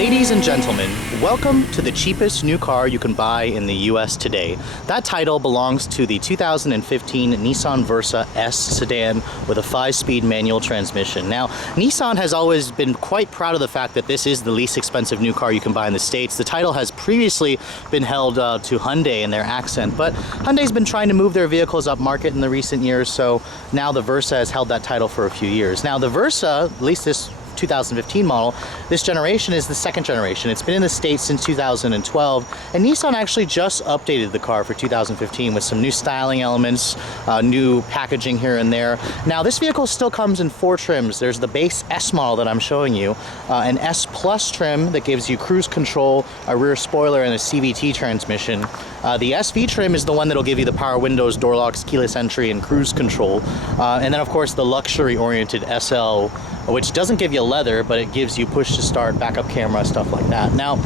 Ladies and gentlemen, welcome to the cheapest new car you can buy in the US today. That title belongs to the 2015 Nissan Versa S sedan with a 5-speed manual transmission. Now, Nissan has always been quite proud of the fact that this is the least expensive new car you can buy in the States. The title has previously been held to Hyundai in their accent, but Hyundai's been trying to move their vehicles up market in the recent years, so now the Versa has held that title for a few years. Now, the Versa, at least this 2015 model, this generation is the second generation. It's been in the States since 2012, and Nissan actually just updated the car for 2015 with some new styling elements, new packaging here and there. Now, this vehicle still comes in 4 trims. There's the base S model that I'm showing you, an S Plus trim that gives you cruise control, a rear spoiler, and a CVT transmission. The SV trim is the one that'll give you the power windows, door locks, keyless entry, and cruise control. And then, of course, the luxury-oriented SL, which doesn't give you leather, but it gives you push to start, backup camera, stuff like that. Now,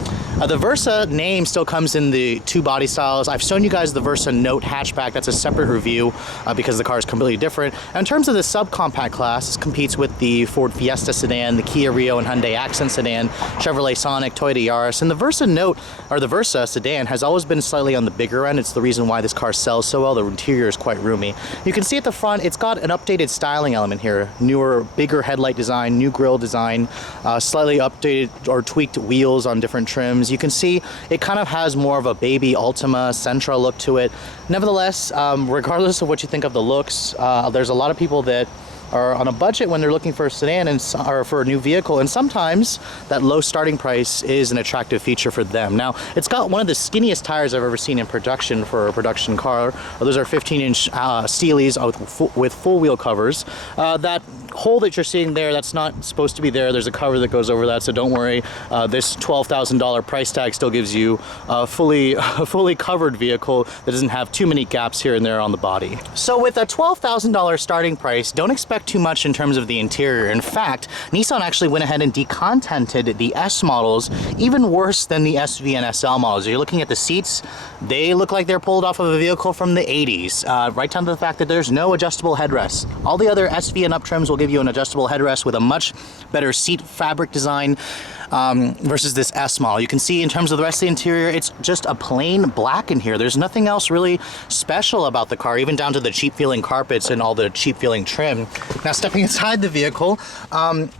the Versa name still comes in the 2 body styles. I've shown you guys the Versa Note hatchback. That's a separate review because the car is completely different. And in terms of the subcompact class, it competes with the Ford Fiesta sedan, the Kia Rio and Hyundai Accent sedan, Chevrolet Sonic, Toyota Yaris. And the Versa Note, or the Versa sedan, has always been slightly on the bigger end. It's the reason why this car sells so well. The interior is quite roomy. You can see at the front, it's got an updated styling element here. Newer, bigger headlight design, new grille design, slightly updated or tweaked wheels on different trims. You can see it kind of has more of a baby Altima Sentra look to it. Nevertheless, regardless of what you think of the looks, there's a lot of people that are on a budget when they're looking for a sedan or for a new vehicle, and sometimes that low starting price is an attractive feature for them. Now, it's got one of the skinniest tires I've ever seen in production for a production car. Those are 15-inch Steelies with full wheel covers. That hole that you're seeing there, that's not supposed to be there. There's a cover that goes over that, so don't worry. This $12,000 price tag still gives you a fully covered vehicle that doesn't have too many gaps here and there on the body. So with a $12,000 starting price, don't expect too much in terms of the interior. In fact, Nissan actually went ahead and decontented the S models even worse than the SV and SL models. You're looking at the seats, they look like they're pulled off of a vehicle from the 80s, right down to the fact that there's no adjustable headrest. All the other SV and up trims will give you an adjustable headrest with a much better seat fabric design versus this S model. You can see in terms of the rest of the interior, it's just a plain black in here. There's nothing else really special about the car, even down to the cheap feeling carpets and all the cheap feeling trim. Now, stepping inside the vehicle,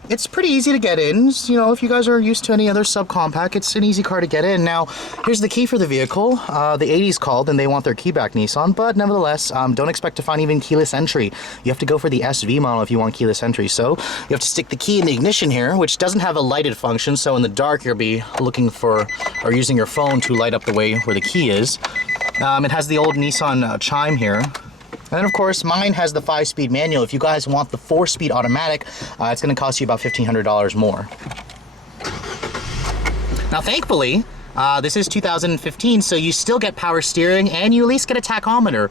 it's pretty easy to get in. You know, if you guys are used to any other subcompact, it's an easy car to get in. Now, here's the key for the vehicle. The 80s called and they want their key back, Nissan, but nevertheless, don't expect to find even keyless entry. You have to go for the SV model if you want keyless entry. So you have to stick the key in the ignition here, which doesn't have a lighted function. So in the dark, you'll be looking for or using your phone to light up the way where the key is. It has the old Nissan chime here. And then, of course, mine has the 5-speed manual. If you guys want the 4-speed automatic, it's going to cost you about $1,500 more. Now, thankfully, this is 2015, so you still get power steering and you at least get a tachometer.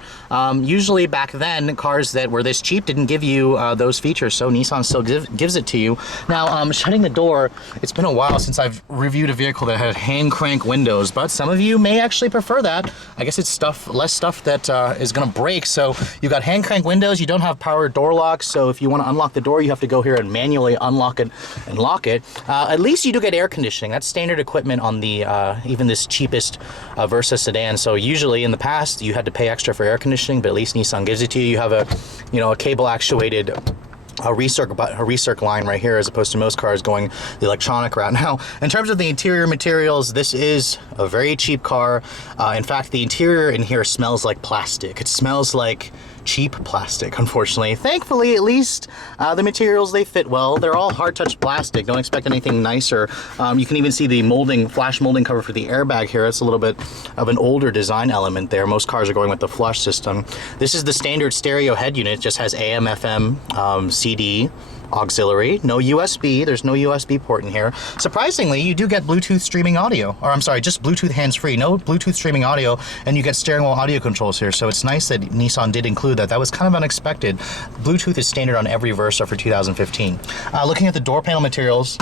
Usually back then, cars that were this cheap didn't give you those features, so Nissan still gives it to you. Now, shutting the door, it's been a while since I've reviewed a vehicle that had hand crank windows, but some of you may actually prefer that. I guess it's less stuff that is gonna break. So you've got hand crank windows, you don't have power door locks, so if you wanna unlock the door, you have to go here and manually unlock it and lock it. At least you do get air conditioning. That's standard equipment on the even this cheapest Versa sedan. So usually in the past you had to pay extra for air conditioning, but at least Nissan gives it to you. You have a cable actuated recirc line right here, as opposed to most cars going the electronic route. Now, in terms of the interior materials, this is a very cheap car. In fact, the interior in here smells like plastic. It smells like cheap plastic, unfortunately. Thankfully, at least the materials, they fit well. They're all hard touch plastic. Don't expect anything nicer. You can even see the molding, flash molding cover for the airbag here. It's a little bit of an older design element there. Most cars are going with the flush system. This is the standard stereo head unit. It just has AM, FM, CD, auxiliary, no USB. There's no USB port in here. Surprisingly, you do get Bluetooth streaming audio, or I'm sorry, just Bluetooth hands-free, no Bluetooth streaming audio, and you get steering wheel audio controls here. So it's nice that Nissan did include that. That was kind of unexpected. Bluetooth is standard on every Versa for 2015. Looking at the door panel materials,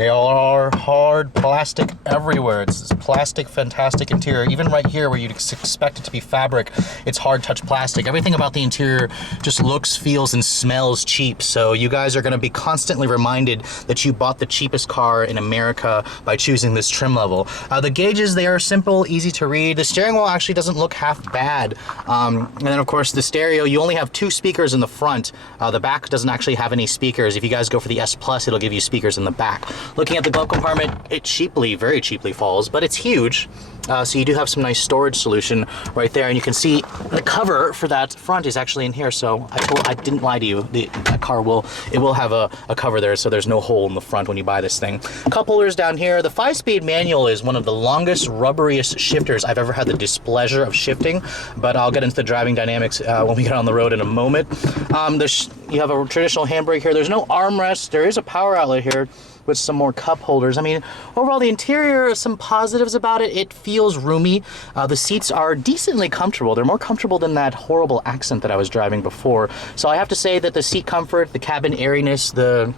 They are hard plastic everywhere. It's this plastic, fantastic interior. Even right here where you'd expect it to be fabric, it's hard touch plastic. Everything about the interior just looks, feels, and smells cheap. So you guys are gonna be constantly reminded that you bought the cheapest car in America by choosing this trim level. The gauges, they are simple, easy to read. The steering wheel actually doesn't look half bad. And then of course the stereo, you only have 2 speakers in the front. The back doesn't actually have any speakers. If you guys go for the S Plus, it'll give you speakers in the back. Looking at the glove compartment, it cheaply, very cheaply falls, but it's huge. So you do have some nice storage solution right there, and you can see the cover for that front is actually in here. So I didn't lie to you. That car will have a cover there, so there's no hole in the front when you buy this thing. Cup holders down here. The 5-speed manual is one of the longest, rubberiest shifters I've ever had the displeasure of shifting, but I'll get into the driving dynamics when we get on the road in a moment. You have a traditional handbrake here. There's no armrest. There is a power outlet here with some more cup holders. I mean, overall, the interior, some positives about it. It feels roomy. The seats are decently comfortable. They're more comfortable than that horrible accent that I was driving before. So I have to say that the seat comfort, the cabin airiness, the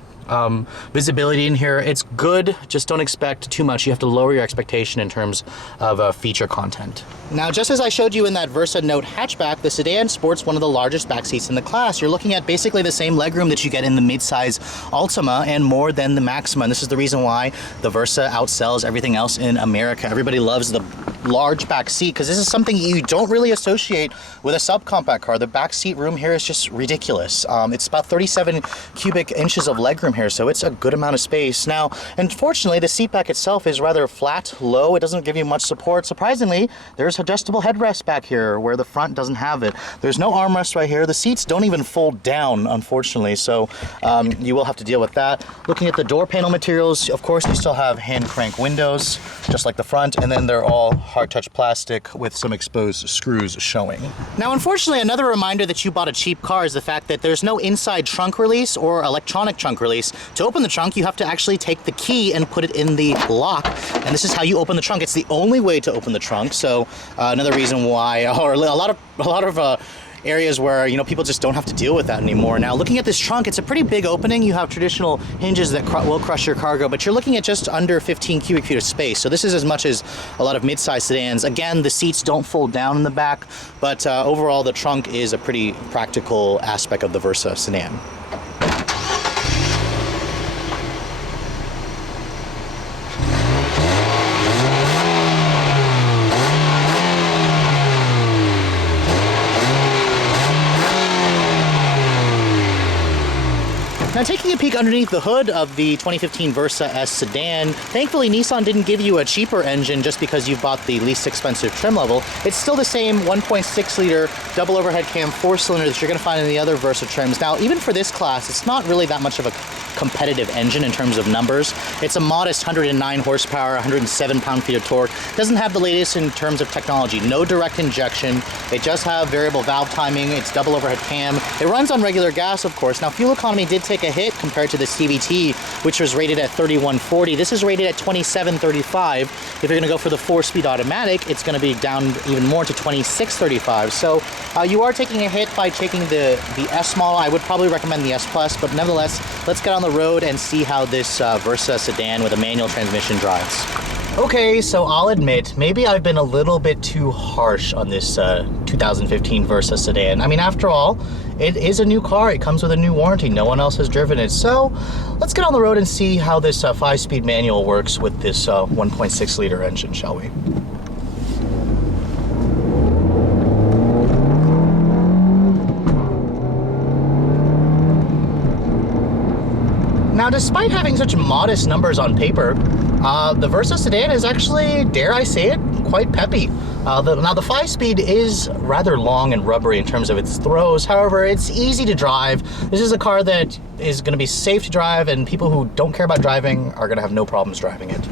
visibility in here, it's good. Just don't expect too much. You have to lower your expectation in terms of feature content. Now, just as I showed you in that Versa Note hatchback, the sedan sports one of the largest back seats in the class. You're looking at basically the same legroom that you get in the midsize Altima and more than the Maxima. And this is the reason why the Versa outsells everything else in America. Everybody loves the large back seat because this is something you don't really associate with a subcompact car. The back seat room here is just ridiculous. It's about 37 cubic inches of legroom here, so it's a good amount of space. Now, unfortunately, the seat back itself is rather flat, low. It doesn't give you much support. Surprisingly, there's adjustable headrest back here where the front doesn't have it. There's no armrest right here. The seats don't even fold down, unfortunately, so you will have to deal with that. Looking at the door panel materials, of course, you still have hand crank windows, just like the front, and then they're all hard touch plastic with some exposed screws showing. Now, unfortunately, another reminder that you bought a cheap car is the fact that there's no inside trunk release or electronic trunk release. To open the trunk, you have to actually take the key and put it in the lock, and this is how you open the trunk. It's the only way to open the trunk, so another reason why, or a lot of areas where, you know, people just don't have to deal with that anymore. Now, looking at this trunk, it's a pretty big opening. You have traditional hinges that will crush your cargo, but you're looking at just under 15 cubic feet of space. So this is as much as a lot of mid-size sedans. Again, the seats don't fold down in the back, but overall, the trunk is a pretty practical aspect of the Versa sedan. Now, taking a peek underneath the hood of the 2015 Versa S sedan, thankfully Nissan didn't give you a cheaper engine just because you bought the least expensive trim level. It's still the same 1.6 liter double overhead cam 4-cylinder that you're going to find in the other Versa trims. Now, even for this class, it's not really that much of a competitive engine in terms of numbers. It's a modest 109 horsepower, 107 pound-feet of torque. Doesn't have the latest in terms of technology. No direct injection. It does have variable valve timing. It's double overhead cam. It runs on regular gas, of course. Now, fuel economy did take a hit compared to the CVT, which was rated at 3140. This is rated at 2735. If you're going to go for the 4-speed automatic, it's going to be down even more to 2635. So you are taking a hit by taking the S model. I would probably recommend the S Plus, but nevertheless, let's get on the road and see how this Versa sedan with a manual transmission drives. Okay, so I'll admit, maybe I've been a little bit too harsh on this 2015 Versa sedan. I mean, after all, it is a new car. It comes with a new warranty. No one else has driven it. So let's get on the road and see how this 5-speed manual works with this 1.6 liter engine, shall we? Now, despite having such modest numbers on paper, the Versa sedan is actually, dare I say it, quite peppy. Now, the 5-speed is rather long and rubbery in terms of its throws. However, it's easy to drive. This is a car that is going to be safe to drive, and people who don't care about driving are going to have no problems driving it.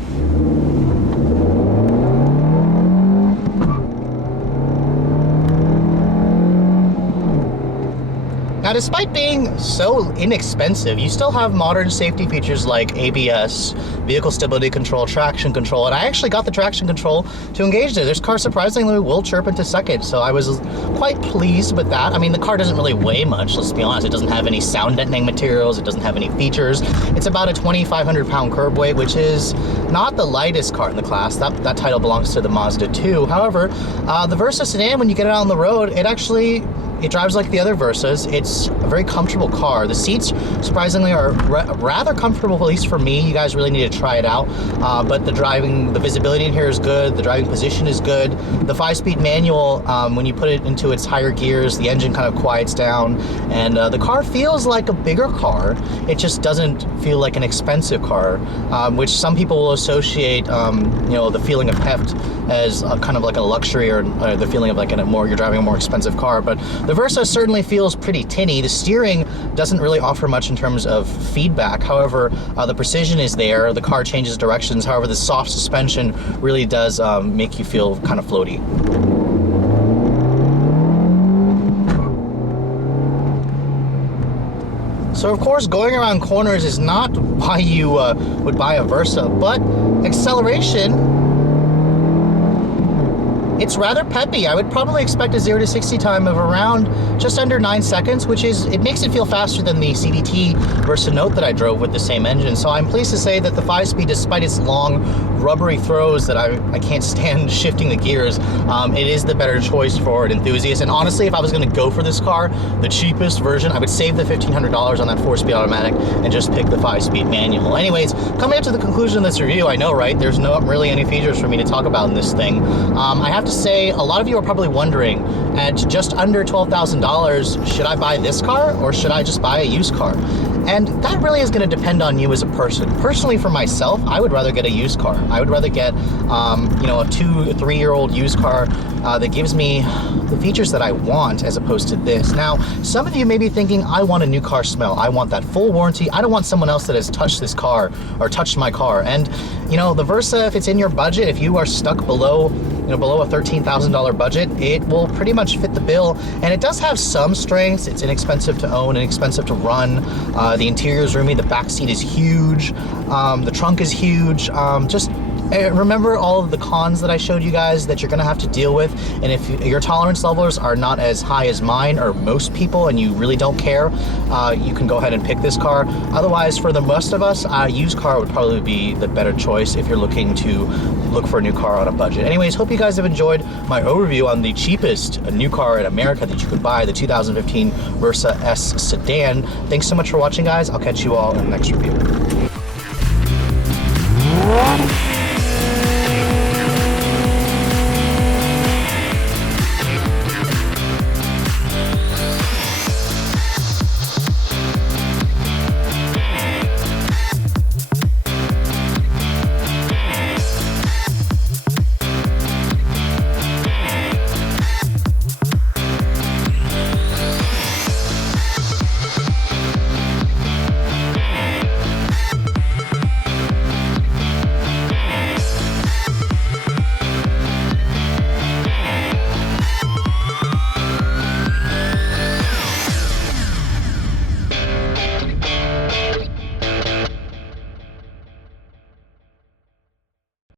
Now, despite being so inexpensive, you still have modern safety features like ABS, vehicle stability control, traction control, and I actually got the traction control to engage there. This car surprisingly will chirp into second, so I was quite pleased with that. I mean, the car doesn't really weigh much, let's be honest. It doesn't have any sound deadening materials, it doesn't have any features. It's about a 2,500 pound curb weight, which is not the lightest car in the class. That title belongs to the Mazda 2. However, the Versa sedan, when you get it out on the road, it drives like the other Versas. It's a very comfortable car. The seats, surprisingly, are rather comfortable, at least for me. You guys really need to try it out. But the visibility in here is good. The driving position is good. The 5-speed manual, when you put it into its higher gears, the engine kind of quiets down, and the car feels like a bigger car. It just doesn't feel like an expensive car, which some people will associate, the feeling of heft as kind of like a luxury, or the feeling of like you're driving a more expensive car. But the Versa certainly feels pretty tinny. The steering doesn't really offer much in terms of feedback. However, the precision is there. The car changes directions. However, the soft suspension really does make you feel kind of floaty. So of course, going around corners is not why you would buy a Versa, but acceleration, it's rather peppy. I would probably expect a 0 to 60 time of around just under 9 seconds, it makes it feel faster than the CVT Versa Note that I drove with the same engine. So I'm pleased to say that the 5-speed, despite its long, rubbery throws that I can't stand shifting the gears, it is the better choice for an enthusiast. And honestly, if I was gonna go for this car, the cheapest version, I would save the $1,500 on that 4-speed automatic and just pick the 5-speed manual. Anyways, coming up to the conclusion of this review, I know, right? There's not really any features for me to talk about in this thing. I have to say, a lot of you are probably wondering, at just under $12,000, should I buy this car or should I just buy a used car? And that really is going to depend on you as a person. Personally, for myself, I would rather get a used car. I would rather get, a 2 or 3 year old used car that gives me the features that I want, as opposed to this. Now, some of you may be thinking, I want a new car smell. I want that full warranty. I don't want someone else that has touched this car or touched my car. And, the Versa, if it's in your budget, if you are stuck below a $13,000 budget, it will pretty much fit the bill. And it does have some strengths. It's inexpensive to own, inexpensive to run. The interior is roomy. The back seat is huge. The trunk is huge. Remember all of the cons that I showed you guys that you're gonna have to deal with, and if your tolerance levels are not as high as mine or most people and you really don't care, you can go ahead and pick this car. Otherwise, for the most of us, a used car would probably be the better choice if you're looking to look for a new car on a budget. Anyways, hope you guys have enjoyed my overview on the cheapest new car in America that you could buy, the 2015 Versa S sedan. Thanks so much for watching, guys. I'll catch you all in the next review.